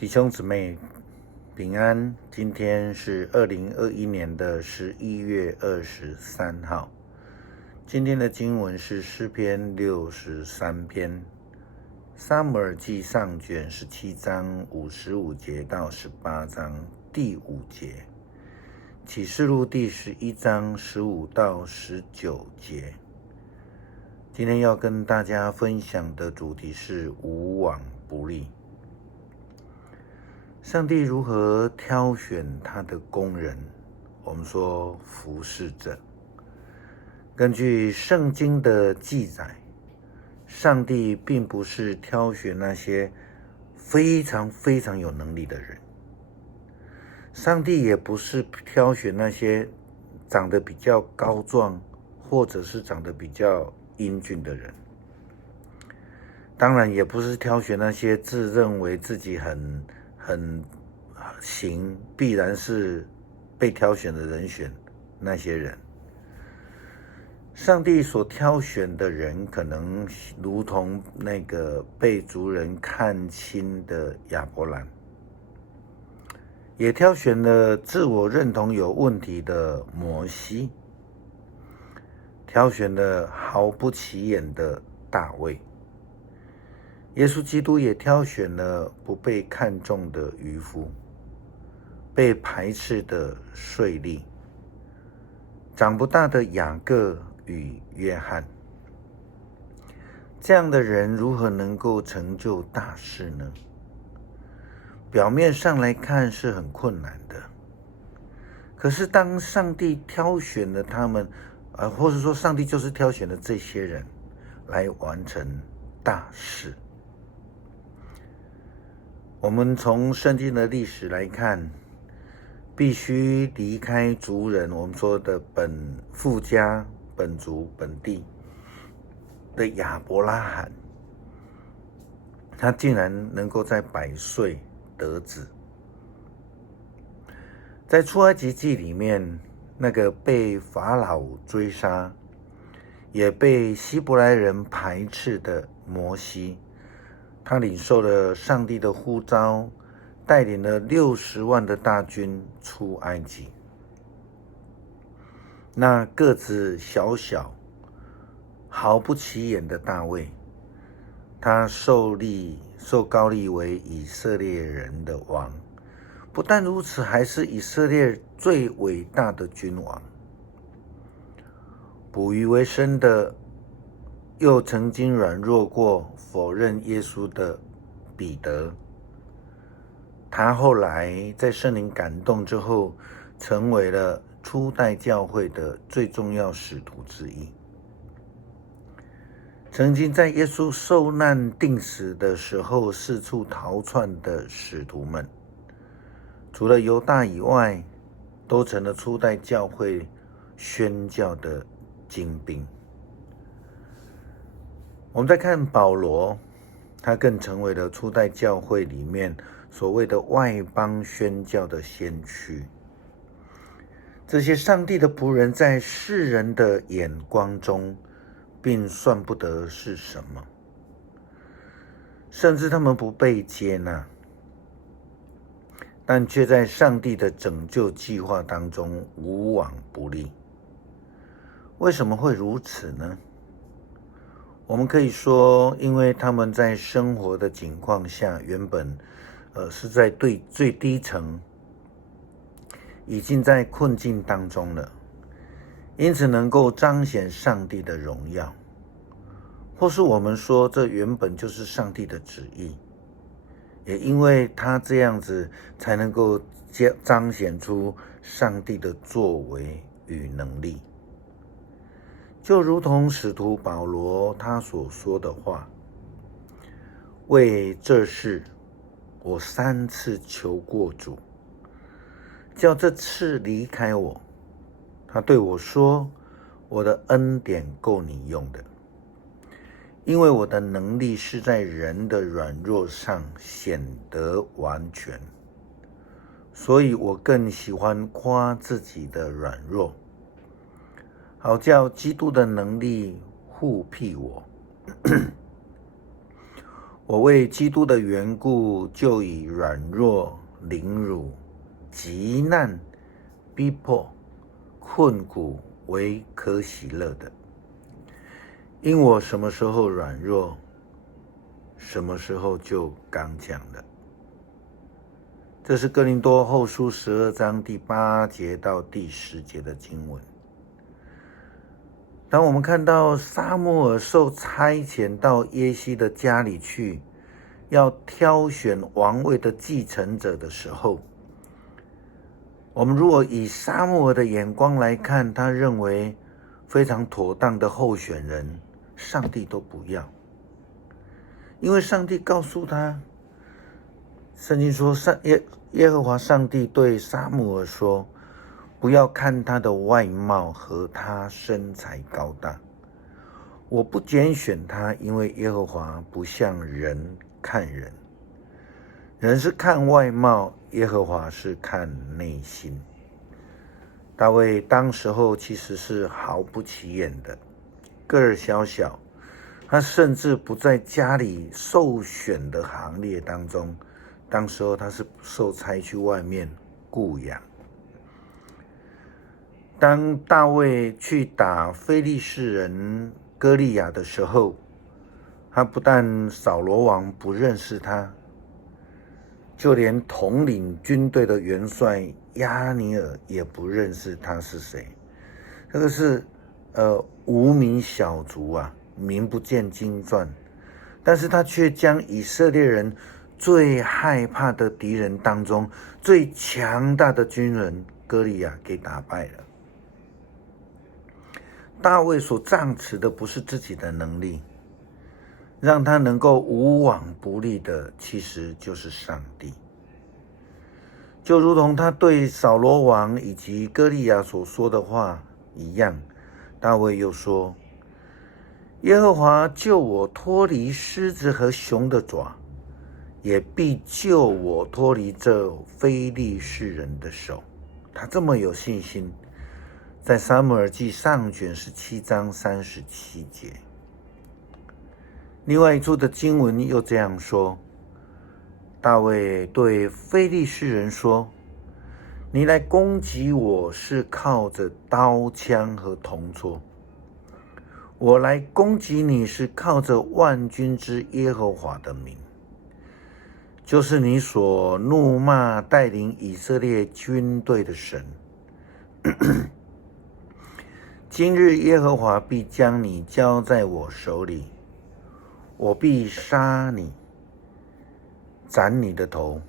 弟兄姊妹平安，今天是2021年的11月23号。今天的经文是诗篇63篇，撒母耳记上卷17章55节到18章第5节，启示录第11章15到19节。今天要跟大家分享的主题是无往不利。上帝如何挑选他的工人？我们说服侍者。根据圣经的记载，上帝并不是挑选那些非常有能力的人，上帝也不是挑选那些长得比较高壮或者是长得比较英俊的人，当然也不是挑选那些自认为自己很行，必然是被挑选的人选那些人。上帝所挑选的人，可能如同那个被族人看轻的亚伯兰，也挑选了自我认同有问题的摩西，挑选了毫不起眼的大卫。耶稣基督也挑选了不被看重的渔夫，被排斥的税吏，长不大的雅各与约翰。这样的人如何能够成就大事呢？表面上来看是很困难的，可是当上帝挑选了他们，或者说上帝就是挑选了这些人来完成大事。我们从圣经的历史来看，必须离开族人，我们说的父家、本族、本地的亚伯拉罕，他竟然能够在100岁得子。在出埃及记里面，那个被法老追杀，也被希伯来人排斥的摩西，他领受了上帝的呼召，带领了60万的大军出埃及。那个子小小、毫不起眼的大卫，他受膏立为以色列人的王。不但如此，还是以色列最伟大的君王。捕鱼为生的，又曾经软弱过、否认耶稣的彼得，他后来在圣灵感动之后，成为了初代教会的最重要使徒之一。曾经在耶稣受难定死的时候四处逃窜的使徒们，除了犹大以外，都成了初代教会宣教的精兵。我们再看保罗，他更成为了初代教会里面所谓的外邦宣教的先驱。这些上帝的仆人在世人的眼光中并算不得是什么，甚至他们不被接纳，但却在上帝的拯救计划当中无往不利。为什么会如此呢？我们可以说，因为他们在生活的境况下，原本是在最低层，已经在困境当中了，因此能够彰显上帝的荣耀，或是我们说这原本就是上帝的旨意，也因为他这样子才能够彰显出上帝的作为与能力。就如同使徒保罗他所说的话，为这事我3次求过主，叫这次离开我。他对我说，我的恩典够你用的，因为我的能力是在人的软弱上显得完全，所以我更喜欢夸自己的软弱，好叫基督的能力护庇我。我为基督的缘故，就以软弱、凌辱、急难、逼迫、困苦为可喜乐的。因我什么时候软弱，什么时候就刚强了。这是哥林多后书12章第8节到第10节的经文。当我们看到撒母耳受差遣到耶西的家里去，要挑选王位的继承者的时候，我们如果以撒母耳的眼光来看，他认为非常妥当的候选人，上帝都不要。因为上帝告诉他，圣经说耶和华上帝对撒母耳说，不要看他的外貌和他身材高大，我不拣选他，因为耶和华不像人看人，人是看外貌，耶和华是看内心。大卫当时候其实是毫不起眼的，个儿小小，他甚至不在家里受选的行列当中，当时候他是受差去外面雇养。当大卫去打非利士人歌利亚的时候，他不但扫罗王不认识他，就连统领军队的元帅押尼尔也不认识他是谁。这个是无名小卒啊，名不见经传，但是他却将以色列人最害怕的敌人当中最强大的军人歌利亚给打败了。大卫所仗持的不是自己的能力，让他能够无往不利的其实就是上帝。就如同他对扫罗王以及歌利亚所说的话一样，大卫又说，耶和华救我脱离狮子和熊的爪，也必救我脱离这非利士人的手。他这么有信心，在撒母耳记上卷17章37节。另外一处的经文又这样说，大卫对非利士人说，你来攻击我是靠着刀枪和铜锉，我来攻击你是靠着万军之耶和华的名，就是你所怒骂带领以色列军队的神。今日耶和华必将你交在我手里，我必杀你，斩你的头，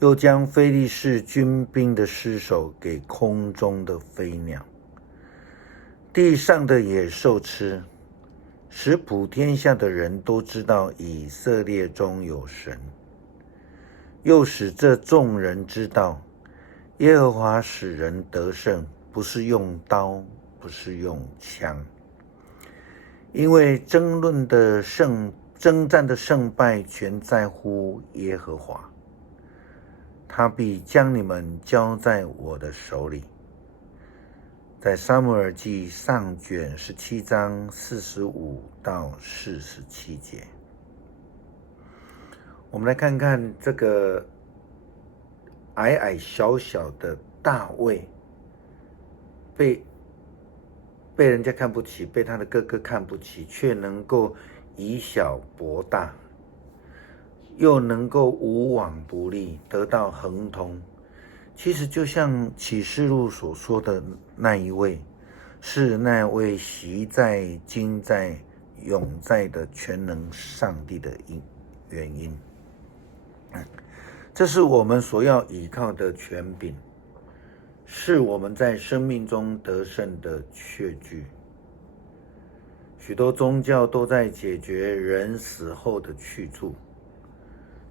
又将非利士军兵的尸首给空中的飞鸟，地上的野兽吃，使普天下的人都知道以色列中有神，又使这众人知道耶和华使人得胜，不是用刀，不是用枪。因为争战的胜败全在乎耶和华，他必将你们交在我的手里。在撒母耳记上卷17章45到47节。我们来看看这个矮矮小小的大卫，被人家看不起，被他的哥哥看不起，却能够以小博大，又能够无往不利，得到亨通。其实就像启示录所说的那一位，是那位习在、今在、永在的全能上帝的原因。这是我们所要依靠的权柄，是我们在生命中得胜的确据。许多宗教都在解决人死后的去处，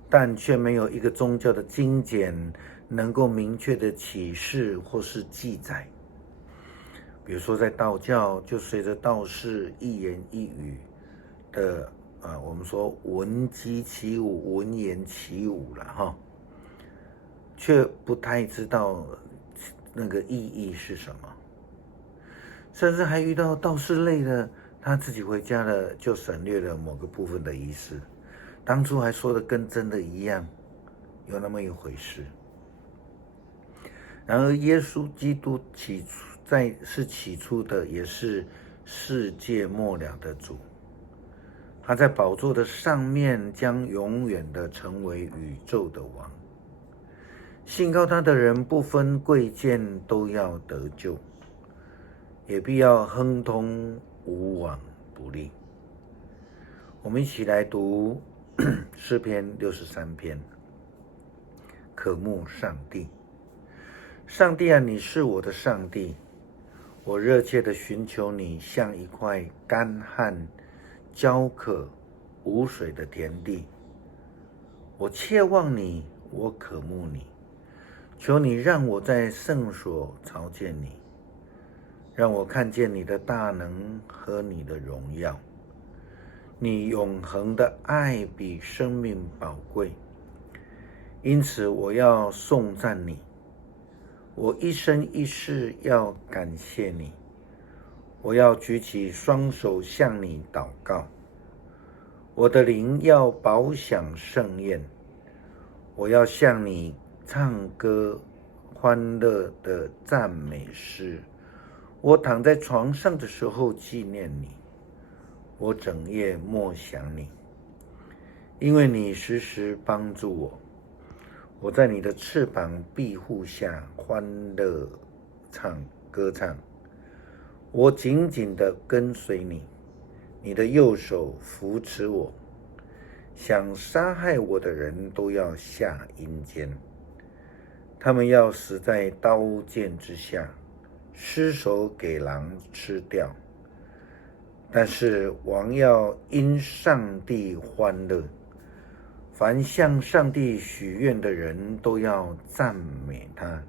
但却没有一个宗教的经典能够明确的启示或是记载。比如说在道教，就随着道士一言一语的我们说闻鸡起舞，闻言起舞了哈，却不太知道那个意义是什么。甚至还遇到道士累了，他自己回家了，就省略了某个部分的仪式，当初还说的跟真的一样，有那么一回事。然而，耶稣基督起初的，也是世界末了的主。他在宝座的上面，将永远的成为宇宙的王。信靠他的人，不分贵贱，都要得救，也必要亨通，无往不利。我们一起来读诗篇63篇，渴慕上帝。上帝啊，你是我的上帝，我热切地寻求你，像一块干旱、焦渴、无水的田地。我切望你，我渴慕你，求你让我在圣所朝见你，让我看见你的大能和你的荣耀。你永恒的爱比生命宝贵，因此我要颂赞你。我一生一世要感谢你，我要举起双手向你祷告。我的灵要饱享盛宴，我要向你唱歌，欢乐的赞美诗。我躺在床上的时候纪念你，我整夜默想你，因为你时时帮助我。我在你的翅膀庇护下欢乐歌唱，我紧紧地跟随你，你的右手扶持我。想杀害我的人都要下阴间，他们要死在刀剑之下，失手给狼吃掉。但是王要因上帝欢乐，凡向上帝许愿的人都要赞美他，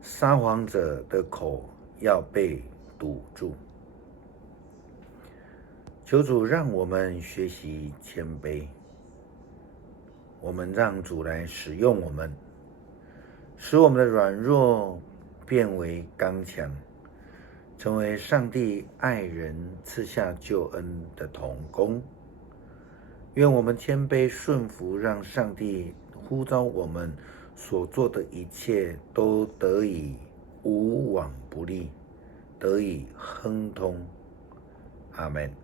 撒谎者的口要被堵住。求主让我们学习谦卑，我们让主来使用我们，使我们的软弱变为刚强，成为上帝爱人赐下救恩的同工。愿我们谦卑顺服，让上帝呼召我们所做的一切都得以无往不利，得以亨通。阿们。